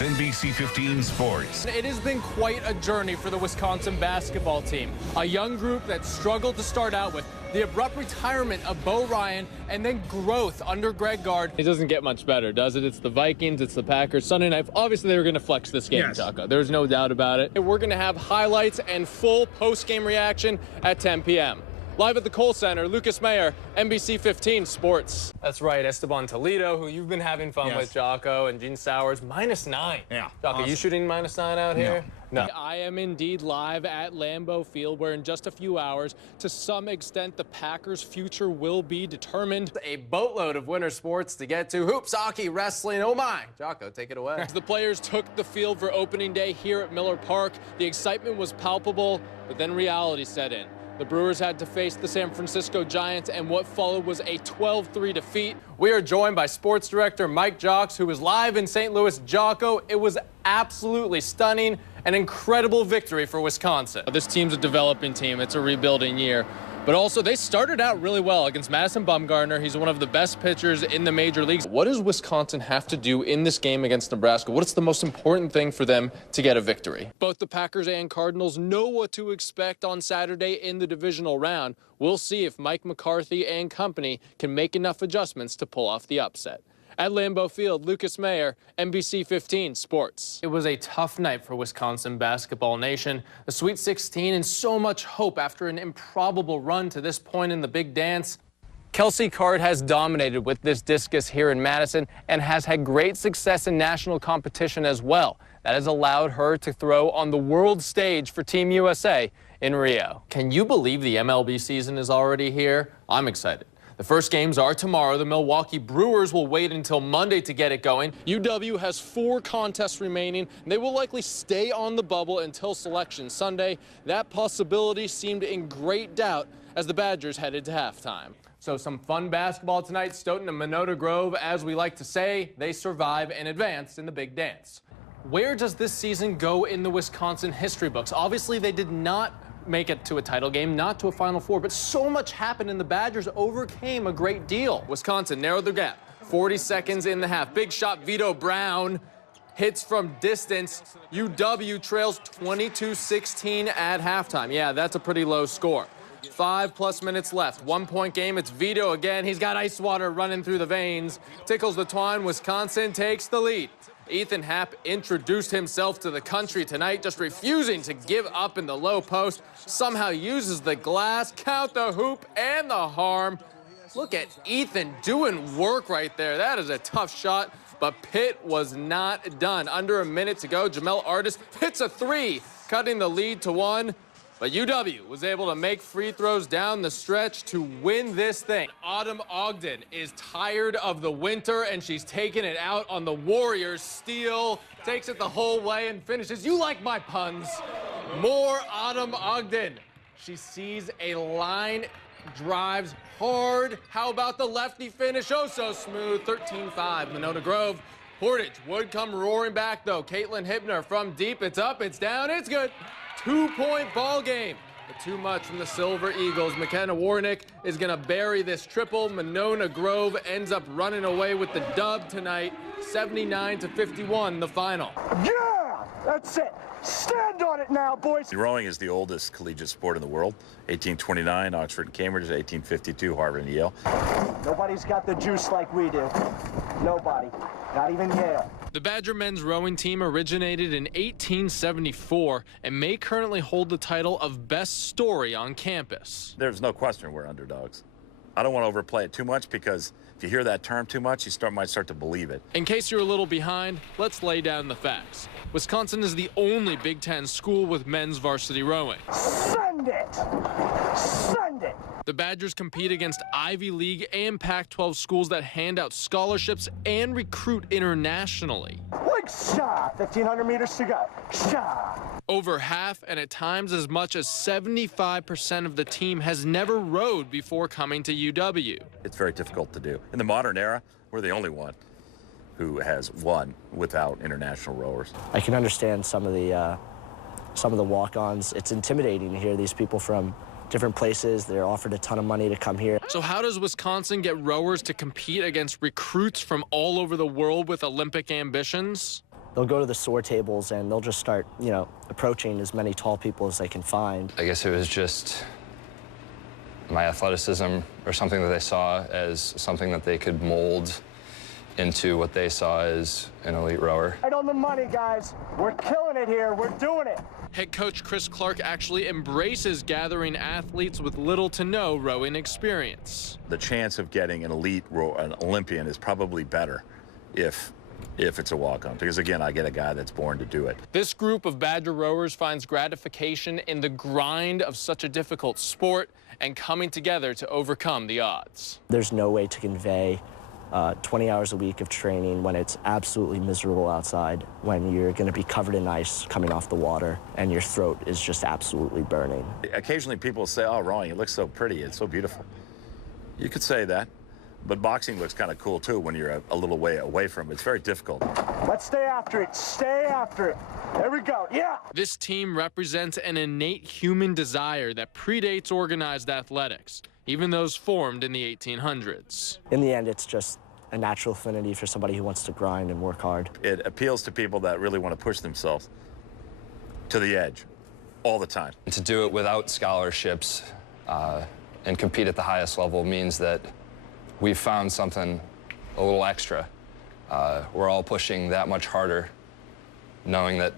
is NBC 15 Sports. It has been quite a journey for the Wisconsin basketball team. A young group that struggled to start out with, the abrupt retirement of Bo Ryan, and then growth under Greg Gard. It doesn't get much better, does it? It's the Vikings, it's the Packers. Sunday night, obviously they were going to flex this game, Yes. Jocko. There's no doubt about it. We're going to have highlights and full post-game reaction at 10 p.m. Live at the Kohl Center, Lucas Mayer, NBC 15 Sports. That's right, Esteban Toledo, who you've been having fun with, Jocko, and Gene Sowers, -9. Yeah. Jocko, Awesome. you shooting -9 out here? No. I am indeed live at Lambeau Field, where in just a few hours, to some extent, the Packers' future will be determined. A boatload of winter sports to get to. Hoops, hockey, wrestling, oh my. Jocko, take it away. As the players took the field for opening day here at Miller Park, the excitement was palpable, but then reality set in. The Brewers had to face the San Francisco Giants, and what followed was a 12-3 defeat. We are joined by sports director Mike Jocks, who is live in St. Louis. Jocko, it was absolutely stunning, an incredible victory for Wisconsin. This team's a developing team. It's a rebuilding year. But also, they started out really well against Madison Bumgarner. He's one of the best pitchers in the major leagues. What does Wisconsin have to do in this game against Nebraska? What is the most important thing for them to get a victory? Both the Packers and Cardinals know what to expect on Saturday in the divisional round. We'll see if Mike McCarthy and company can make enough adjustments to pull off the upset. At Lambeau Field, Lucas Mayer, NBC 15 Sports. It was a tough night for Wisconsin basketball nation. The Sweet 16 and so much hope after an improbable run to this point in the big dance. Kelsey Card has dominated with this discus here in Madison and has had great success in national competition as well. That has allowed her to throw on the world stage for Team USA in Rio. Can you believe the MLB season is already here? I'm excited. The first games are tomorrow. The Milwaukee Brewers will wait until Monday to get it going. UW has 4 contests remaining, and they will likely stay on the bubble until Selection Sunday. That possibility seemed in great doubt as the Badgers headed to halftime. So some fun basketball tonight. Stoughton and Monona Grove, as we like to say, they survive and advance in the big dance. Where does this season go in the Wisconsin history books? Obviously, they did not make it to a title game, not to a Final Four, but so much happened and the Badgers overcame a great deal. Wisconsin narrowed the gap, 40 seconds in the half. Big shot, Vito Brown hits from distance. UW trails 22-16 at halftime. Yeah, that's a pretty low score. 5+ minutes left, 1-point game. It's Vito again. He's got ice water running through the veins. Tickles the twine. Wisconsin takes the lead. Ethan Happ introduced himself to the country tonight, just refusing to give up in the low post. Somehow uses the glass, count the hoop and the harm. Look at Ethan doing work right there. That is a tough shot, but Pitt was not done. Under a minute to go, Jamel Artis hits a 3, cutting the lead to 1. But UW was able to make free throws down the stretch to win this thing. Autumn Ogden is tired of the winter, and she's taking it out on the Warriors. Steele takes it the whole way and finishes. You like my puns. More Autumn Ogden. She sees a line, drives hard. How about the lefty finish? Oh, so smooth. 13-5, Monona Grove. Portage would come roaring back, though. Caitlin Hibner from deep. It's up, it's down, it's good. 2-point ball game, but too much from the Silver Eagles. McKenna Warnick is going to bury this triple. Monona Grove ends up running away with the dub tonight, 79-51, the final. Yeah, that's it. Stand on it now, boys. Rowing is the oldest collegiate sport in the world. 1829, Oxford and Cambridge. 1852, Harvard and Yale. Nobody's got the juice like we do. Nobody. Not even Yale. The Badger men's rowing team originated in 1874 and may currently hold the title of best story on campus. There's no question we're underdogs. I don't want to overplay it too much because if you hear that term too much, you might start to believe it. In case you're a little behind, let's lay down the facts. Wisconsin is the only Big Ten school with men's varsity rowing. Send it! Send it! The Badgers compete against Ivy League and Pac-12 schools that hand out scholarships and recruit internationally. Like shot! 1,500 meters to go. Shot! Over half and at times as much as 75% of the team has never rowed before coming to UW. It's very difficult to do. In the modern era, we're the only one who has won without international rowers. I can understand some of the walk-ons. It's intimidating to hear these people from different places. They're offered a ton of money to come here. So how does Wisconsin get rowers to compete against recruits from all over the world with Olympic ambitions? they'll go to the soar tables and they'll just start, you know, approaching as many tall people as they can find. I guess it was just my athleticism or something that they saw as something that they could mold into what they saw as an elite rower. Right on the money, guys. We're killing it here. We're doing it. Head coach Chris Clark actually embraces gathering athletes with little to no rowing experience. The chance of getting an elite an Olympian is probably better if it's a walk-on, because again, I get a guy that's born to do it. This group of Badger rowers finds gratification in the grind of such a difficult sport and coming together to overcome the odds. There's no way to convey 20 hours a week of training when it's absolutely miserable outside, when you're going to be covered in ice coming off the water and your throat is just absolutely burning. Occasionally people say, oh, rowing, it looks so pretty, it's so beautiful. You could say that, but boxing looks kind of cool too when you're a little way away from it. It's very difficult. Let's stay after it. Stay after it. There we go. Yeah. This team represents an innate human desire that predates organized athletics, even those formed in the 1800s. In the end, it's just a natural affinity for somebody who wants to grind and work hard. It appeals to people that really want to push themselves to the edge all the time. And to do it without scholarships and compete at the highest level means that we've found something a little extra. We're all pushing that much harder, knowing that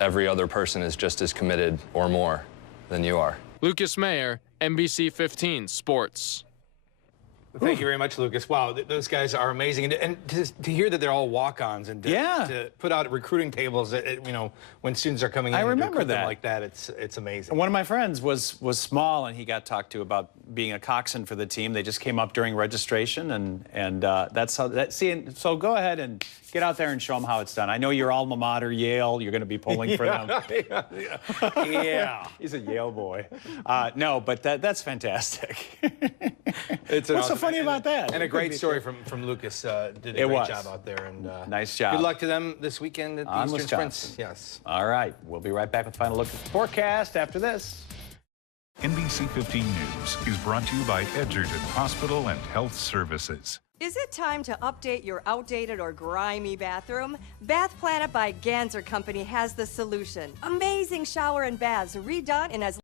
every other person is just as committed or more than you are. Lucas Mayer, NBC 15 Sports. Thank you very much, Lucas. Wow, those guys are amazing. And to hear that they're all walk-ons and to put out recruiting tables, you know, when students are coming in, I and remember recruit them that. like that, it's amazing. One of my friends was small, and he got talked to about being a coxswain for the team. They just came up during registration, and that's how that. See, so go ahead and get out there and show them how it's done. I know your alma mater, Yale. You're going to be pulling for them. Yeah, he's a Yale boy. No, but that's fantastic. What's so funny about that? And a great story from Lucas. Did a great job out there. And nice job. Good luck to them this weekend at the On Eastern Wisconsin. Sprints. Yes. All right, we'll be right back with a final look at the forecast after this. NBC 15 News is brought to you by Edgerton Hospital and Health Services. Is it time to update your outdated or grimy bathroom? Bath Planet by Ganser Company has the solution. Amazing shower and baths redone in as